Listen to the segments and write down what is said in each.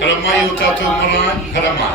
Kala mai o tātou marae, kala mai.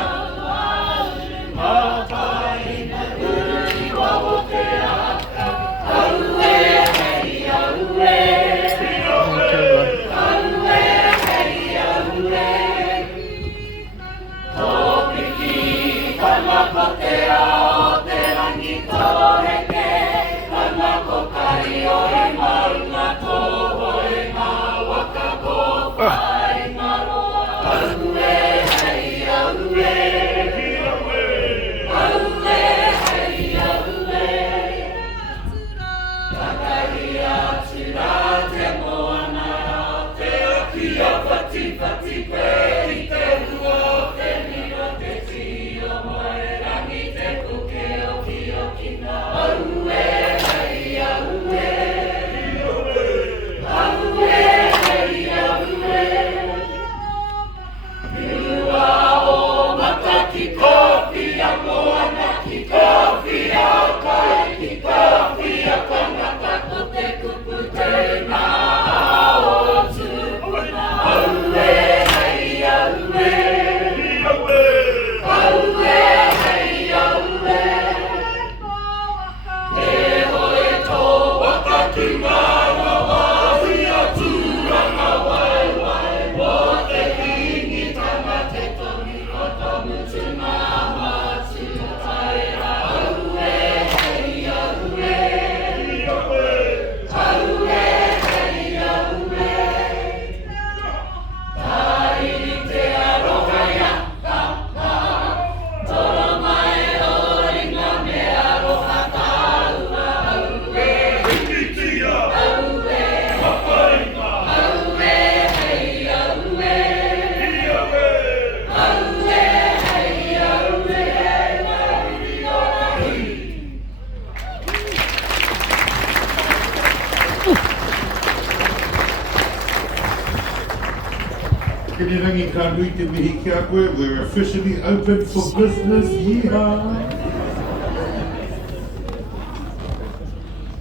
We're officially open for business. Yeehaw!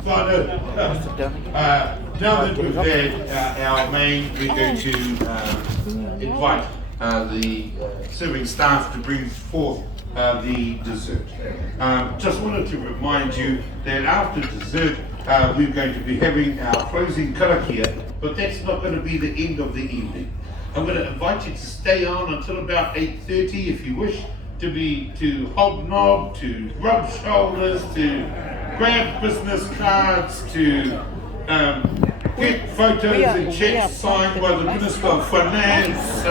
Father, now that we've had our main, we're going to invite the serving staff to bring forth the dessert. Just wanted to remind you that after dessert, we're going to be having our closing karakia, but that's not going to be the end of the evening. I'm going to invite you to stay on until about 8:30 if you wish, to hobnob, to rub shoulders, to grab business cards, to get photos and checks signed by the Minister of Finance.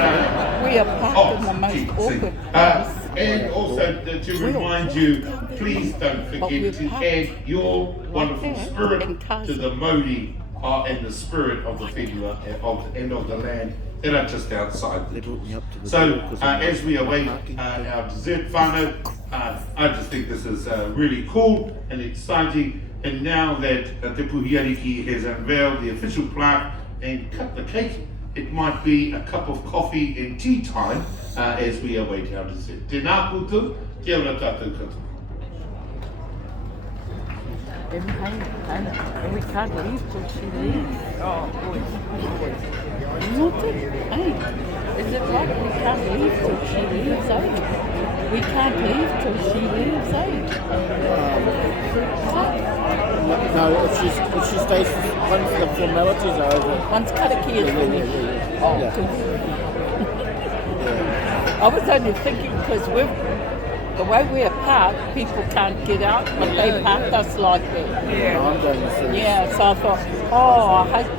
We are packed in the most awkward place. And also to remind you, please don't forget to add your wonderful spirit to the Māori and the spirit of the whenua and of the land that are just outside. So as we await our dessert whānau, I just think this is really cool and exciting. And now that Te Puhiariki has unveiled the official plaque and cut the cake, it might be a cup of coffee and tea time as we await our dessert. Tēnā koutou, kia ora tātou katoa. And we can't leave till she leaves. Oh, boys. Not it? Hey, is it right we can't leave till she leaves, eh? We can't leave till she leaves, eh? No, if she stays once the formalities are over. Once karaki is finished. Yeah. I was only thinking because the way we're parked, people can't get out, but they parked us like that. No, I'm going to see. Yeah, so I thought, I hope.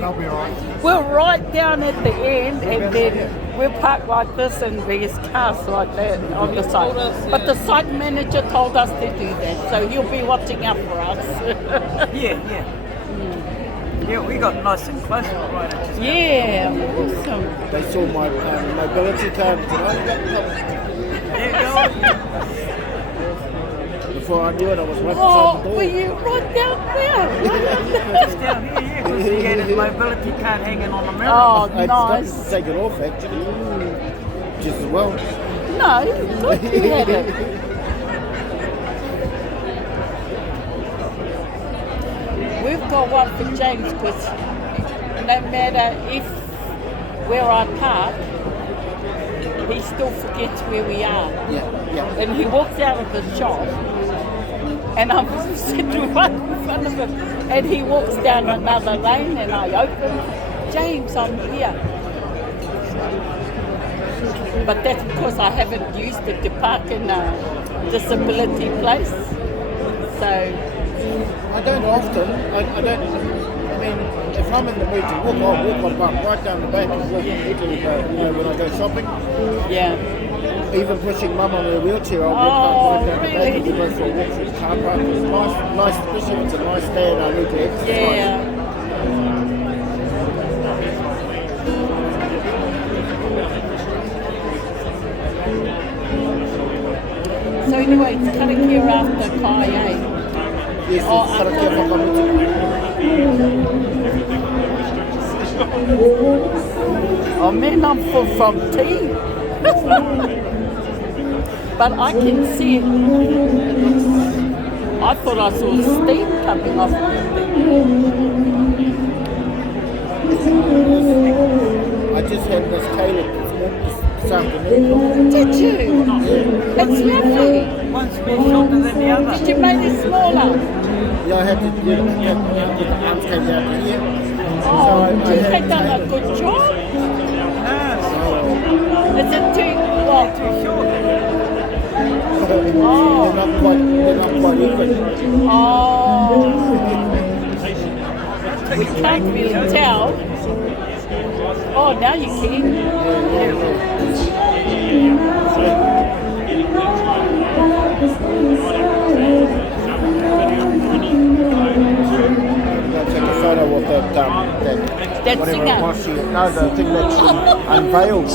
They'll be alright. We're right down at the end, and then we're parked like this, and there's cars like that on the side. But the site manager told us to do that, so he'll be watching out for us. Yeah. Yeah, we got nice and close right at the Yeah, awesome. They saw my mobility card Before I knew it, I was right beside the door. Were you right down there? Just down here, yeah, because he had his mobility card hanging on the mirror. Oh, I nice. had to take it off, actually. Just as well. No, good you had it. we've got one for James because no matter if where I park, he still forgets where we are. Yeah. And he walks out of the shop and I'm sitting right in front of him and he walks down another lane and I open, James, I'm here. But that's because I haven't used it to park in a disability place. So I don't often. I don't. I mean, if I'm in the mood to walk, I'll walk on bump right down the back and walk into when I go shopping. yeah. Even pushing mum on her wheelchair, I'll walk right down the back and go for a walk through the car park. It's nice, especially if it's a nice day and I need to exercise. Yeah. So anyway, it's cutting here after Kai, eh? Yes, Oh, it's sort of careful coming. Oh man, I'm full from tea. But I can see it. I thought I saw steam coming off the I just had this Caleb this afternoon. Did you? Yeah. It's lovely. One's a bit shorter than the other. Did you make it smaller? Yeah, I had to get the arms came down to here. Oh, you have done a good job. Is it too long? Too short. They're not quite even. Oh. We can't really tell. Oh, now you can. Take a photo with that That whatever singer. it was. The thing that she unveiled.